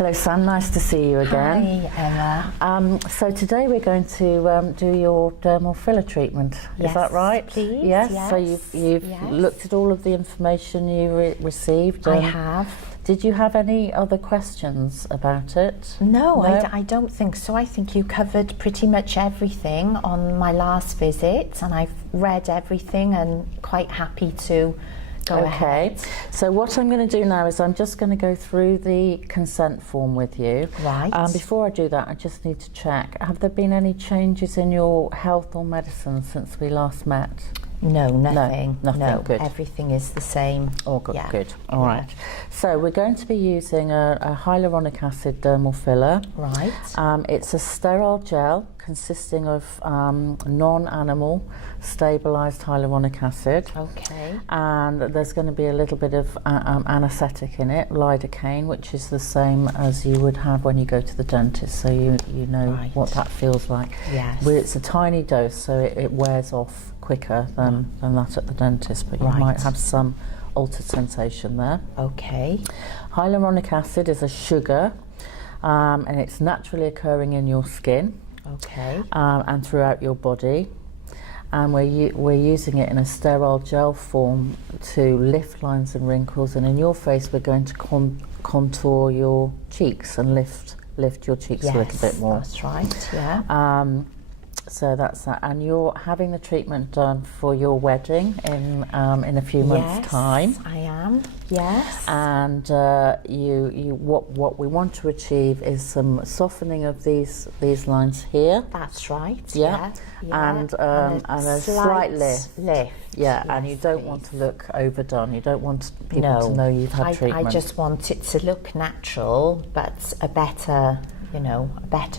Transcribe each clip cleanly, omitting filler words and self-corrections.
Hello Sam, nice to see you again. Hi Emma. So today we're going to do your dermal filler treatment. Yes, is that right? please. Yes. Yes. So you've looked at all of the information you received. I have. Did you have any other questions about it? No, I don't think so. I think you covered pretty much everything on my last visit, and I've read everything and quite happy to go ahead. So what I'm going to do now is I'm just going to go through the consent form with you. Right. Before I do that, I just need to check, have there been any changes in your health or medicine since we last met? No, nothing. No, good. Everything is the same. Oh, good, Yeah. good. All right. So we're going to be using a hyaluronic acid dermal filler. Right. It's a sterile gel consisting of non-animal stabilized hyaluronic acid. Okay. And there's going to be a little bit of anaesthetic in it, lidocaine, which is the same as you would have when you go to the dentist, so you know what that feels like. Yes. But it's a tiny dose, so it wears off quicker than that at the dentist, but you might have some altered sensation there. Okay. Hyaluronic acid is a sugar, and it's naturally occurring in your skin. Okay. And throughout your body, and we're using it in a sterile gel form to lift lines and wrinkles, and in your face we're going to contour your cheeks and lift your cheeks a little bit more. That's right. Yeah. So that's that, and you're having the treatment done for your wedding in a few months' time. I am. Yes. And what we want to achieve is some softening of these lines here. That's right. Yeah. Yeah. And a slight lift. Yeah. Yes, and you don't want to look overdone. You don't want people to know you've had treatment. I just want it to look natural, but a better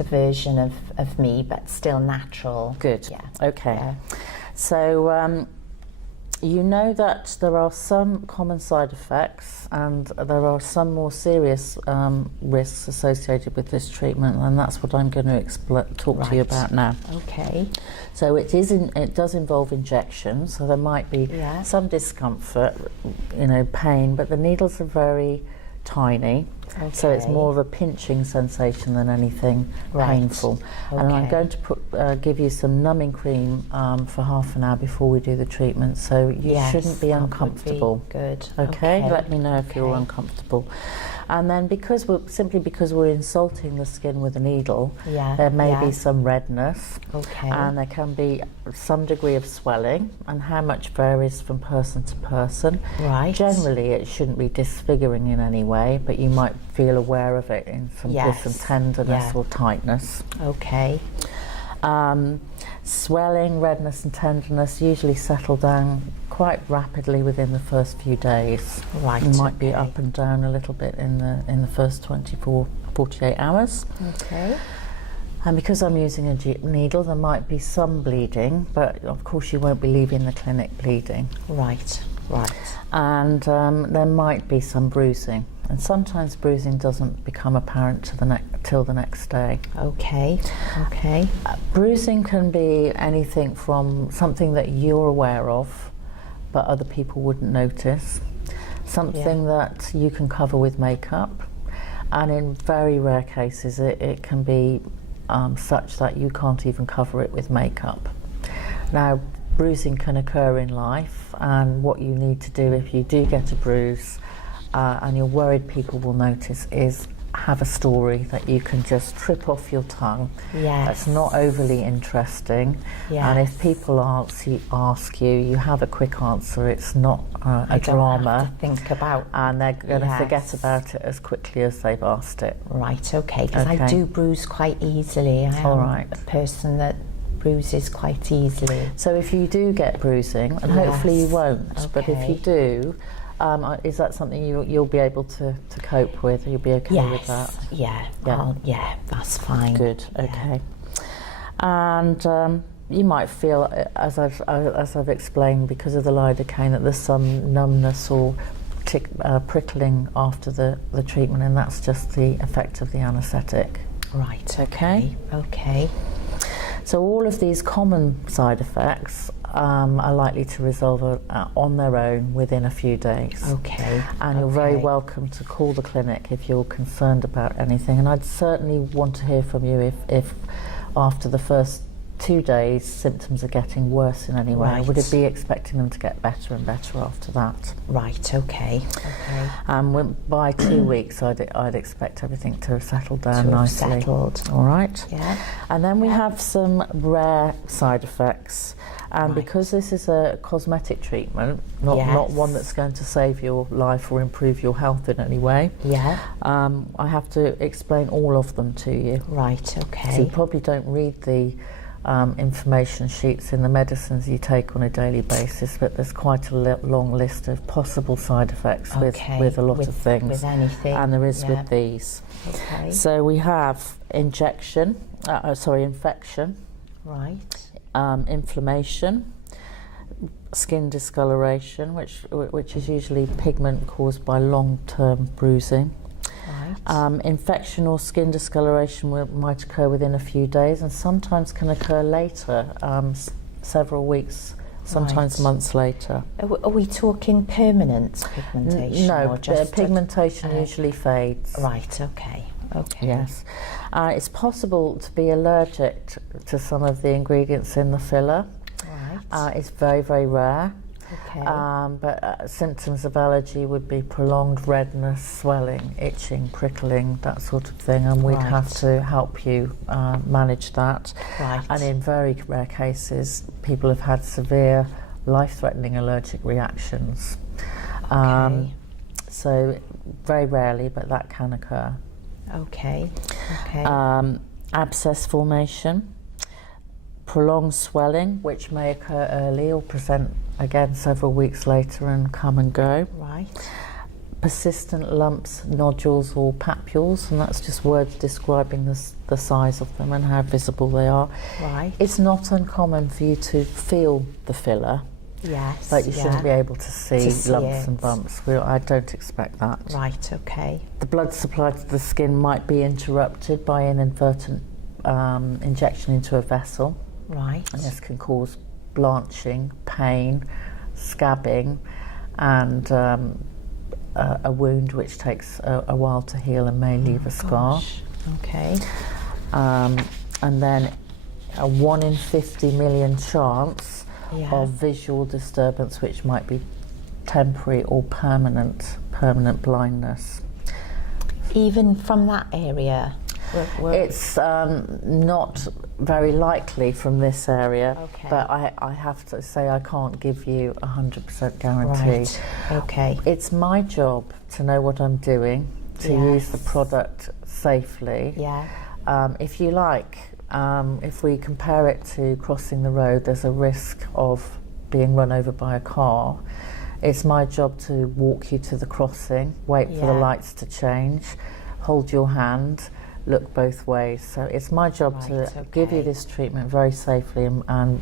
version of me, but still natural. Good. Yeah. Okay. Yeah. So you know that there are some common side effects and there are some more serious risks associated with this treatment, and that's what I'm going to talk to you about now. Okay. So it does involve injections, so there might be some discomfort, pain, but the needles are very tiny. Okay. So it's more of a pinching sensation than anything painful. Okay. And I'm going to give you some numbing cream for half an hour before we do the treatment, so you shouldn't be uncomfortable. Be good. Okay? Let me know if you're uncomfortable. And then because we're insulting the skin with a needle, there may be some redness, and there can be some degree of swelling, and how much varies from person to person. Right. Generally, it shouldn't be disfiguring in any way, but you might feel aware of it in with some tenderness or tightness. Okay. Swelling, redness and tenderness usually settle down quite rapidly within the first few days. Right. It might be up and down a little bit in the first 48 hours. Okay. And because I'm using a needle, there might be some bleeding, but of course you won't be leaving the clinic bleeding. Right. And there might be some bruising, and sometimes bruising doesn't become apparent till the next day. Okay. Bruising can be anything from something that you're aware of, but other people wouldn't notice, something that you can cover with makeup, and in very rare cases it can be such that you can't even cover it with makeup. Now, bruising can occur in life, and what you need to do if you do get a bruise and you're worried people will notice is have a story that you can just trip off your tongue. That's not overly interesting, and if people ask you, you have a quick answer. It's not a drama. Have to think about, and they're going to forget about it as quickly as they've asked it. Right. Okay. Because I do bruise quite easily. I am a person that bruises quite easily. So if you do get bruising, and hopefully you won't, but if you do, is that something you'll be able to cope with? You'll be okay with that? Yeah, that's fine. Good. Okay. And you might feel, as I've explained, because of the lidocaine, that there's some numbness or prickling after the treatment, and that's just the effect of the anaesthetic. Right. Okay. Okay. So all of these common side effects are likely to resolve on their own within a few days. Okay. And you're very welcome to call the clinic if you're concerned about anything. And I'd certainly want to hear from you if after the first 2 days symptoms are getting worse in any way. Right. Would it be expecting them to get better and better after that? Right, okay. By 2 weeks I'd expect everything to have settled down nicely. Settled. All right. Yeah. And then we have some rare side effects. And because this is a cosmetic treatment, not one that's going to save your life or improve your health in any way, I have to explain all of them to you. Right, okay. So you probably don't read the information sheets in the medicines you take on a daily basis, but there's quite a long list of possible side effects with a lot of things. With anything. And there is with these. Okay. So we have infection, Right. Inflammation, skin discoloration, which is usually pigment caused by long-term bruising. Right. Infection or skin discoloration might occur within a few days and sometimes can occur later, several weeks, sometimes months later. Are we talking permanent pigmentation? No, or just pigmentation usually fades. Right, okay. Okay. Yes. It's possible to be allergic to some of the ingredients in the filler. Right. It's very, very rare. Okay. But symptoms of allergy would be prolonged redness, swelling, itching, prickling, that sort of thing, and we'd have to help you manage that. Right. And in very rare cases, people have had severe, life-threatening allergic reactions. Okay. So very rarely, but that can occur. Okay. Okay. Abscess formation, prolonged swelling, which may occur early or present again several weeks later and come and go. Right. Persistent lumps, nodules or papules, and that's just words describing the size of them and how visible they are. Right. It's not uncommon for you to feel the filler, Yes. but you shouldn't be able to see lumps and it. bumps. I don't expect that. Right, okay. The blood supply to the skin might be interrupted by an inadvertent injection into a vessel. Right. And this can cause blanching, pain, scabbing, and a wound which takes a while to heal and may leave a scar. Gosh. Okay. And then a 1 in 50 million chance of visual disturbance, which might be temporary or permanent blindness. Even from that area? It's not very likely from this area, but I have to say I can't give you 100% guarantee. Right. Okay. It's my job to know what I'm doing, to use the product safely. Yeah. If you like, if we compare it to crossing the road, there's a risk of being run over by a car. It's my job to walk you to the crossing, wait for the lights to change, hold your hand, look both ways. So it's my job to give you this treatment very safely and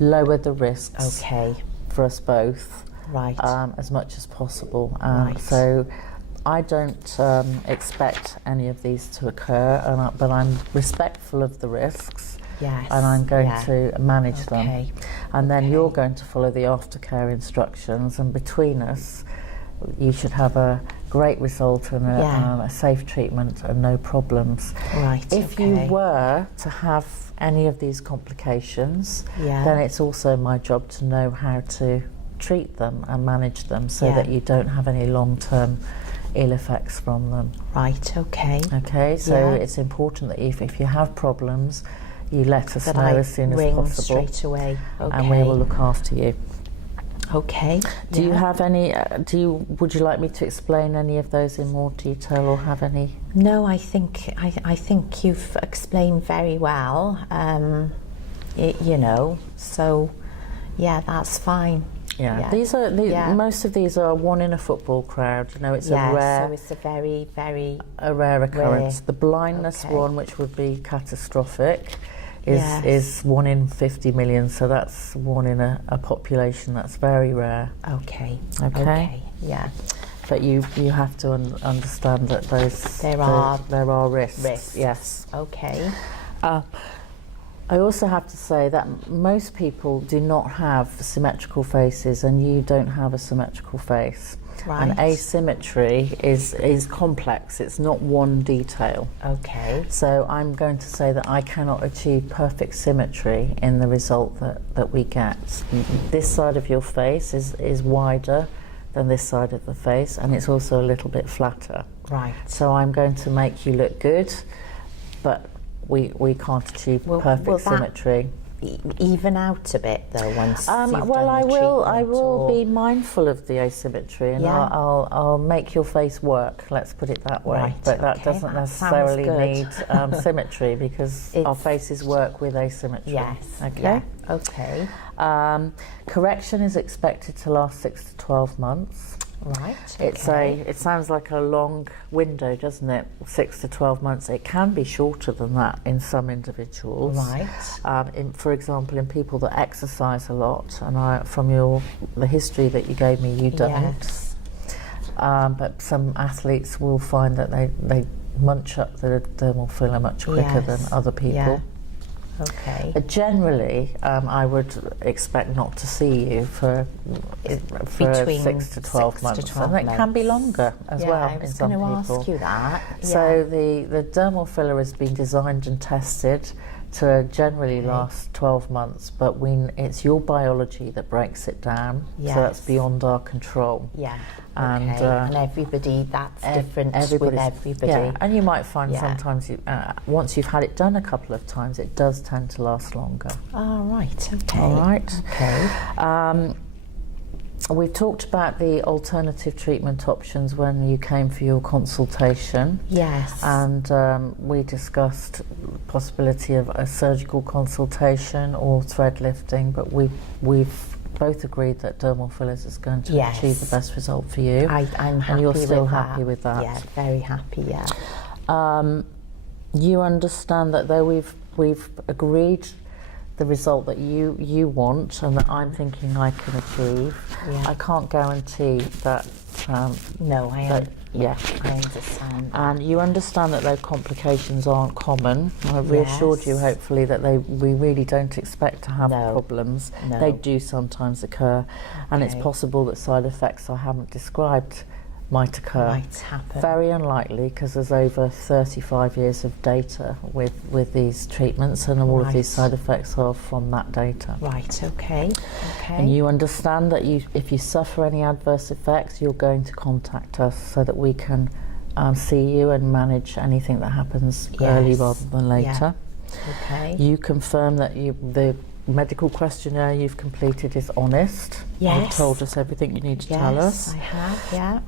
lower the risks for us both as much as possible. So I don't expect any of these to occur, but I'm respectful of the risks. Yes. And I'm going to manage them. And then you're going to follow the aftercare instructions, and between us you should have a great result and a safe treatment and no problems. Right. If you were to have any of these complications, then it's also my job to know how to treat them and manage them so that you don't have any long-term ill effects from them. Right, okay. Okay, so it's important that if you have problems, you let us know as soon as possible. Straight away. Okay. And we will look after you. Okay. Do you have any, would you like me to explain any of those in more detail or have any? No, I think you've explained very well, you know, so yeah, that's fine. Yeah. These are most of these are one in a football crowd. You know, it's a rare. So it's a very, very rare occurrence. The blindness one, which would be catastrophic, is 1 in 50 million. So that's one in a population that's very rare. Okay. Yeah. But you have to understand that there are risks. Yes. Okay. I also have to say that most people do not have symmetrical faces, and you don't have a symmetrical face. Right. And asymmetry is complex. It's not one detail. Okay. So I'm going to say that I cannot achieve perfect symmetry in the result that we get. This side of your face is wider than this side of the face, and it's also a little bit flatter. Right. So I'm going to make you look good, but we can't achieve perfect symmetry. Even out a bit though once you've Well, done I the will treatment, be mindful of the asymmetry, and Yeah. I'll make your face work. Let's put it that way. Right, But that okay, doesn't that necessarily sounds need symmetry, because our faces work with asymmetry. Yes. Okay. Yeah. Okay. Correction is expected to last 6 to 12 months. Right. It sounds like a long window, doesn't it? 6 to 12 months. It can be shorter than that in some individuals. Right. For example, in people that exercise a lot, and from the history that you gave me, you don't. Yes. But some athletes will find that they munch up the dermal filler much quicker than other people. Yeah. Okay. Generally, I would expect not to see you for Between 6 to 12 6 months, to 12 and it can be months. longer as well I in was some going to people. ask you that. So the dermal filler has been designed and tested to generally last 12 months, but it's your biology that breaks it down, so that's beyond our control. Yeah. And, okay. And everybody, that's different with everybody. Yeah, and you might find sometimes once you've had it done a couple of times, it does tend to last longer. Oh, right. Okay. All right. Okay. We've talked about the alternative treatment options when you came for your consultation. Yes. And we discussed possibility of a surgical consultation or thread lifting, but we've both agreed that dermal fillers is going to achieve the best result for you. I'm happy and you're with still that. happy with that. Yeah, very happy. Yeah. You understand that though we've agreed the result that you want and that I'm thinking I can achieve, I can't guarantee that. No, I understand. And you understand that those complications aren't common. I've reassured you, hopefully, that we really don't expect to have problems. No. They do sometimes occur, and it's possible that side effects I haven't described might occur. Might happen. Very unlikely, because there's over 35 years of data with these treatments, and all of these side effects are from that data. Right, okay. And you understand that if you suffer any adverse effects, you're going to contact us so that we can see you and manage anything that happens early rather than later. Yeah. Okay. You confirm that the medical questionnaire you've completed is honest. Yes. You've told us everything you need to tell us. Yes, I have, yeah.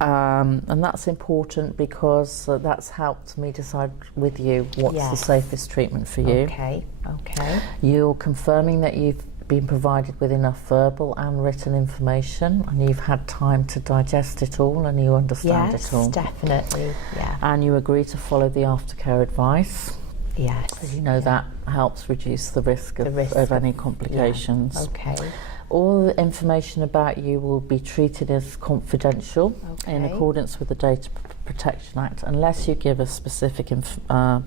And that's important because that's helped me decide with you what's the safest treatment for you. Okay, okay. You're confirming that you've been provided with enough verbal and written information, and you've had time to digest it all and you understand it all. Yes, definitely, yeah. And you agree to follow the aftercare advice. Yes. As you know, that helps reduce the risk of any complications. Okay. All the information about you will be treated as confidential in accordance with the Data Protection Act, unless you give us specific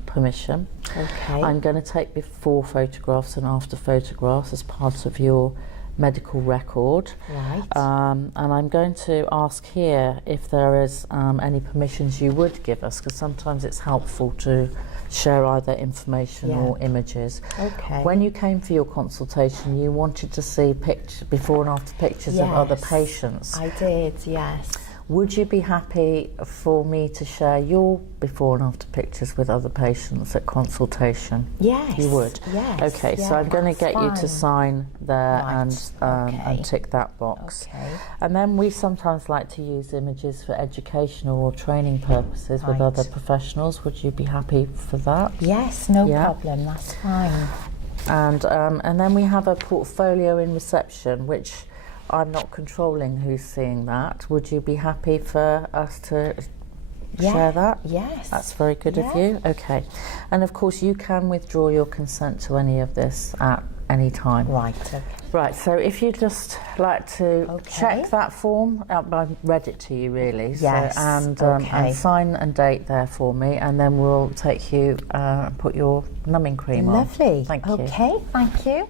permission. Okay. I'm going to take before photographs and after photographs as part of your medical record. Right. And I'm going to ask here if there is any permissions you would give us, because sometimes it's helpful to share either information or images. Okay. When you came for your consultation, you wanted to see before and after pictures of other patients. I did, yes. Would you be happy for me to share your before and after pictures with other patients at consultation? Yes. You would? Yes. Okay, so I'm going to get you to sign there and tick that box. Okay. And then we sometimes like to use images for educational or training purposes with other professionals. Would you be happy for that? Yes, no problem, that's fine. And then we have a portfolio in reception, which I'm not controlling who's seeing that. Would you be happy for us to share that? Yes. That's very good of you. Okay. And of course you can withdraw your consent to any of this at any time. Right, okay. Right, so if you'd just like to check that form, I've read it to you really. Yes. So, and sign and date there for me, and then we'll take you and put your numbing cream on. Lovely. Thank you. Okay, thank you.